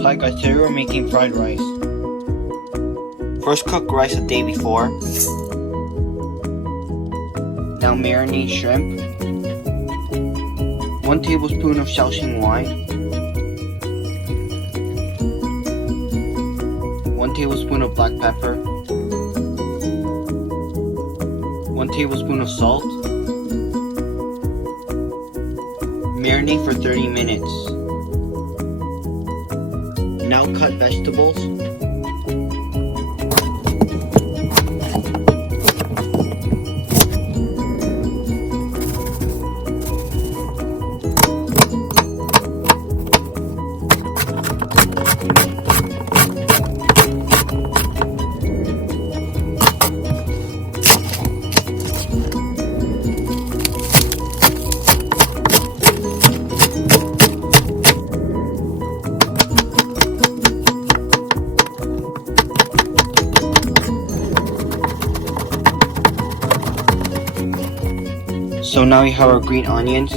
like I said, we're making fried rice. First cook rice a day before. Now marinate shrimp. 1 tablespoon of SHAOXING wine. 1 tablespoon of black pepper. 1 tablespoon of salt. Marinate for 30 minutes. Now cut vegetables. So now we have our green onions,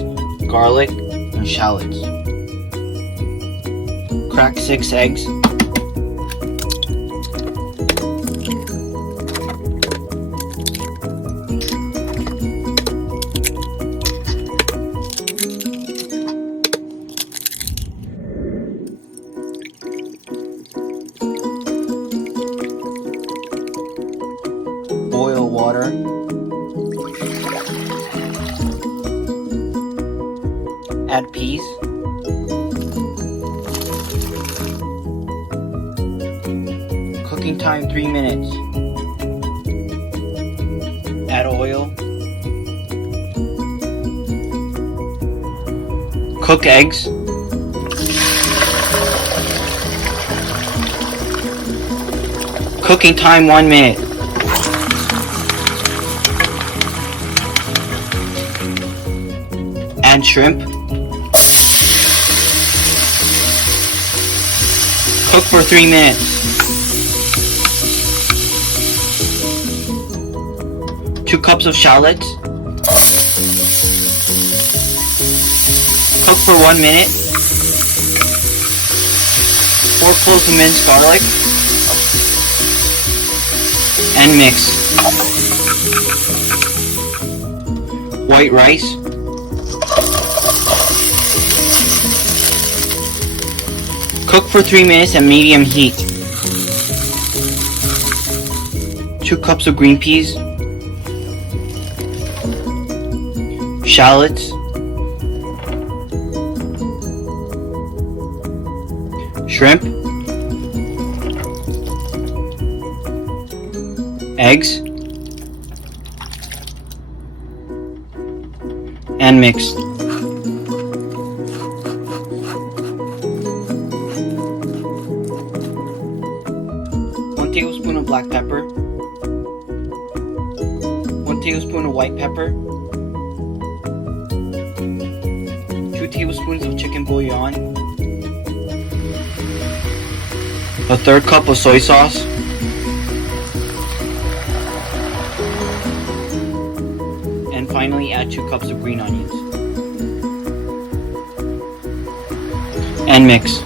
garlic, and shallots. Crack 6 eggs. Boil water. Add peas. Cooking time 3 minutes. Add oil. Cook eggs. Cooking time 1 minute. Add shrimp. Cook for 3 minutes. 2 cups of shallots. Cook for 1 minute. 4 cloves of minced garlic. And mix. White rice. Cook for 3 minutes at medium heat. 2 cups of green peas. Shallots. Shrimp. Eggs. And mix. 1 tablespoon of black pepper. 1 tablespoon of white pepper. 2 tablespoons of chicken bouillon. A 1/3 cup of soy sauce. And finally add 2 cups of green onions. And mix.